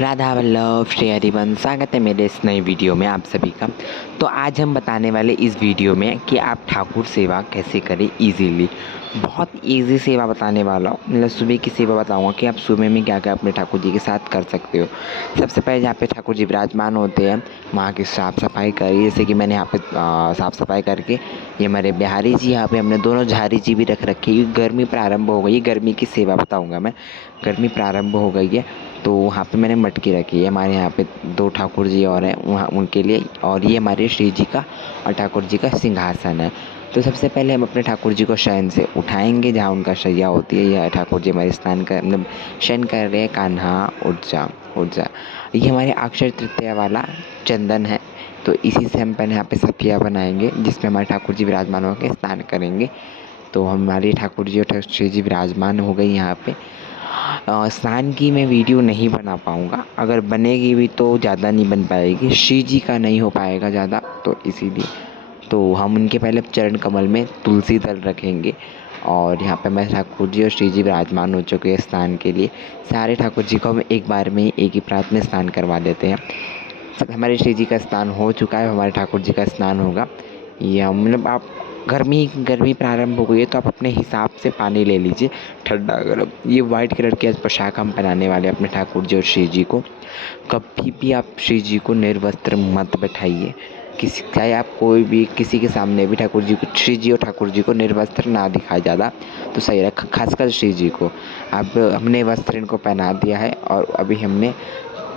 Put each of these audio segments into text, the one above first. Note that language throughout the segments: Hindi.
राधा वल्लभ श्री हरिवंश, स्वागत है मेरे इस नई वीडियो में आप सभी का। तो आज हम बताने वाले इस वीडियो में कि आप ठाकुर सेवा कैसे करें इजीली। बहुत इजी सेवा बताने वाला हूँ। मतलब सुबह की सेवा बताऊँगा कि आप सुबह में क्या क्या अपने ठाकुर जी के साथ कर सकते हो। सबसे पहले जहाँ पे ठाकुर जी विराजमान होते हैं वहाँ की साफ़ सफाई करिए। जैसे कि मैंने यहाँ पे साफ़ सफाई करके ये हमारे बिहारी जी, यहाँ पे हमने दोनों झारी जी भी रख रखी है। गर्मी प्रारंभ हो गई है, गर्मी की सेवा बताऊँगा मैं। गर्मी प्रारंभ हो गई है तो वहाँ पे मैंने मटकी रखी है। हमारे यहाँ पे 2 ठाकुर जी और हैं वहाँ उनके लिए, और ये हमारे श्री जी का और ठाकुर जी का सिंहासन है। तो सबसे पहले हम अपने ठाकुर जी को शयन से उठाएंगे, जहाँ उनका शैया होती है। यह ठाकुर जी हमारे स्नान कर मतलब शयन कर रहे हैं। कान्हा उठ जा उठ जा। ये हमारे अक्षय तृतीया वाला चंदन है, तो इसी से हम पहले यहाँ पे सफिया बनाएंगे जिसमें हमारे ठाकुर जी विराजमान होकर स्नान करेंगे। तो हमारे ठाकुर जी और श्री जी विराजमान हो गई यहाँ पे। स्नान की मैं वीडियो नहीं बना पाऊँगा, अगर बनेगी भी तो ज़्यादा नहीं बन पाएगी। श्री जी का नहीं हो पाएगा ज़्यादा, तो इसीलिए तो हम उनके पहले चरण कमल में तुलसी दल रखेंगे। और यहाँ पे हमारे ठाकुर जी और श्री जी विराजमान हो चुके हैं स्नान के लिए। सारे ठाकुर जी को हम एक बार में ही एक ही प्रात में स्नान करवा देते हैं। सब हमारे श्री जी का स्नान हो चुका है, हमारे ठाकुर जी का स्नान होगा। या मतलब आप गर्मी प्रारंभ हो गई है तो आप अपने हिसाब से पानी ले लीजिए, ठंडा गर्म। ये वाइट कलर की आज पोशाक हम पहनाने वाले हैं अपने ठाकुर जी और श्री जी को। कभी भी आप श्री जी को निर्वस्त्र मत बैठाइए। किसी चाहे आप कोई भी किसी के सामने भी ठाकुर जी को, श्री जी और ठाकुर जी को निर्वस्त्र ना दिखाए ज़्यादा तो सही है। खासकर श्री जी को अब हमने वस्त्र इनको पहना दिया है, और अभी हमने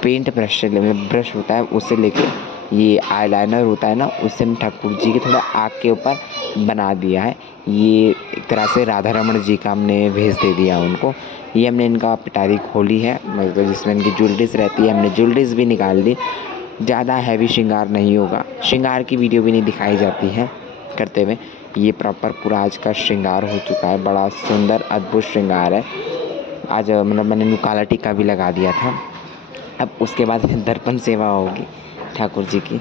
पेंट ब्रश से मतलब ब्रश होता है उससे लेके ये आईलाइनर होता है ना, उससे हम ठाकुर जी के थोड़ा आँख के ऊपर बना दिया है। ये एक तरह से राधा रमण जी का हमने भेज दे दिया उनको। ये हमने इनका पिटारी खोली है, मतलब जिसमें इनकी ज्वेलरीज रहती है, हमने ज्वेलरीज भी निकाल दी। ज़्यादा हैवी श्रृंगार नहीं होगा, श्रृंगार की वीडियो भी नहीं दिखाई जाती है करते हुए। ये प्रॉपर पूरा आज का श्रृंगार हो चुका है, बड़ा सुंदर अद्भुत श्रृंगार है। आज मतलब मैंने काला टीका भी लगा दिया था। अब उसके बाद दर्पण सेवा होगी ठाकुर जी की।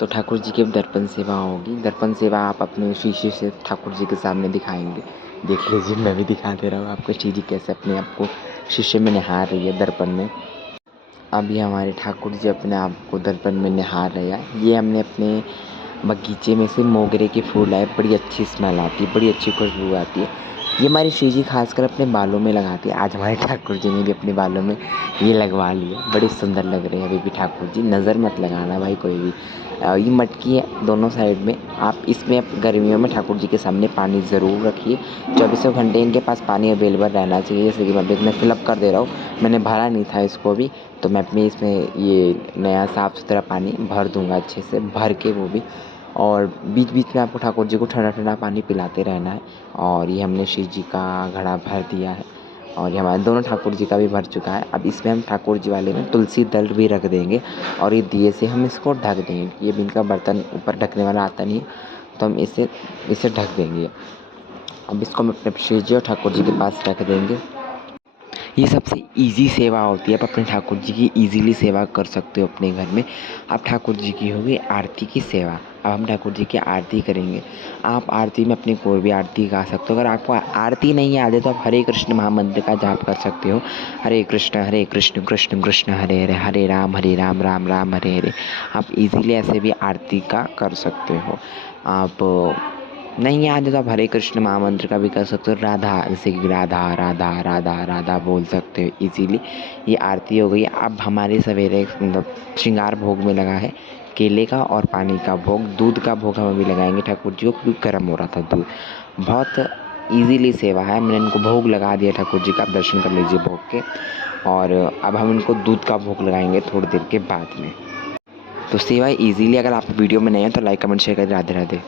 तो ठाकुर जी की अब दर्पण सेवा होगी। दर्पण सेवा आप अपने शीशे से ठाकुर जी के सामने दिखाएंगे। देख लीजिए, मैं भी दिखा दे रहा हूँ आपको श्री जी कैसे अपने आप को शीशे में निहार रही है दर्पण में। अभी हमारे ठाकुर जी अपने आप को दर्पण में निहार रहे हैं। ये हमने अपने बगीचे में से मोगरे के फूल लाए, बड़ी अच्छी स्मेल आती है, बड़ी अच्छी खुशबू आती है। ये हमारी श्री जी खासकर अपने बालों में लगाती है। आज हमारे ठाकुर जी ने भी अपने बालों में ये लगवा लिए, बड़े सुंदर लग रहे हैं अभी भी ठाकुर जी। नज़र मत लगाना भाई कोई भी। ये मटकी है दोनों साइड में। आप इसमें गर्मियों में ठाकुर जी के सामने पानी ज़रूर रखिए। 24 घंटे इनके पास पानी अवेलेबल रहना चाहिए। जैसे कि मैं इसमें फिलअप कर दे रहा हूँ, मैंने भरा नहीं था इसको भी, तो मैं अपने इसमें ये नया साफ़ सुथरा पानी भर दूँगा अच्छे से, भर के वो भी। और बीच बीच में आपको ठाकुर जी को ठंडा ठंडा पानी पिलाते रहना है। और ये हमने शिव जी का घड़ा भर दिया है, और ये हमारे दोनों ठाकुर जी का भी भर चुका है। अब इसमें हम ठाकुर जी वाले में तुलसी दल भी रख देंगे, और ये दिए से हम इसको ढक देंगे। ये भी इनका बर्तन ऊपर ढकने वाला आता नहीं है, तो हम इसे ढक देंगे। अब इसको हम अपने शिव जी और ठाकुर जी के पास रख देंगे। ये सबसे इजी सेवा होती है, आप अपने ठाकुर जी की इजीली सेवा कर सकते हो अपने घर में। अब ठाकुर जी की होगी आरती की सेवा। अब हम ठाकुर जी की आरती करेंगे। आप आरती में अपनी कोई भी आरती गा सकते हो। अगर आपको आरती नहीं याद है तो आप हरे कृष्ण महामंत्र का जाप कर सकते हो। हरे कृष्ण कृष्ण कृष्ण हरे हरे, हरे राम राम राम हरे हरे। आप इजीली ऐसे भी आरती का कर सकते हो। आप नहीं याद है तो आप हरे कृष्ण महामंत्र का भी कर सकते हो। राधा, जैसे कि राधा राधा राधा राधा बोल सकते हो इजीली। ये आरती हो गई। अब हमारे सवेरे मतलब श्रृंगार भोग में लगा है केले का और पानी का भोग। दूध का भोग हम अभी लगाएंगे ठाकुर जी को, क्योंकि गर्म हो रहा था दूध। बहुत ईजीली सेवा है, मैंने इनको भोग लगा दिया ठाकुर जी का। आप दर्शन कर लीजिए भोग के। और अब हम इनको दूध का भोग लगाएंगे थोड़ी देर के बाद में। तो सेवा ईजीली, अगर आप वीडियो में नए हैं तो लाइक कमेंट शेयर कर। राधे राधे।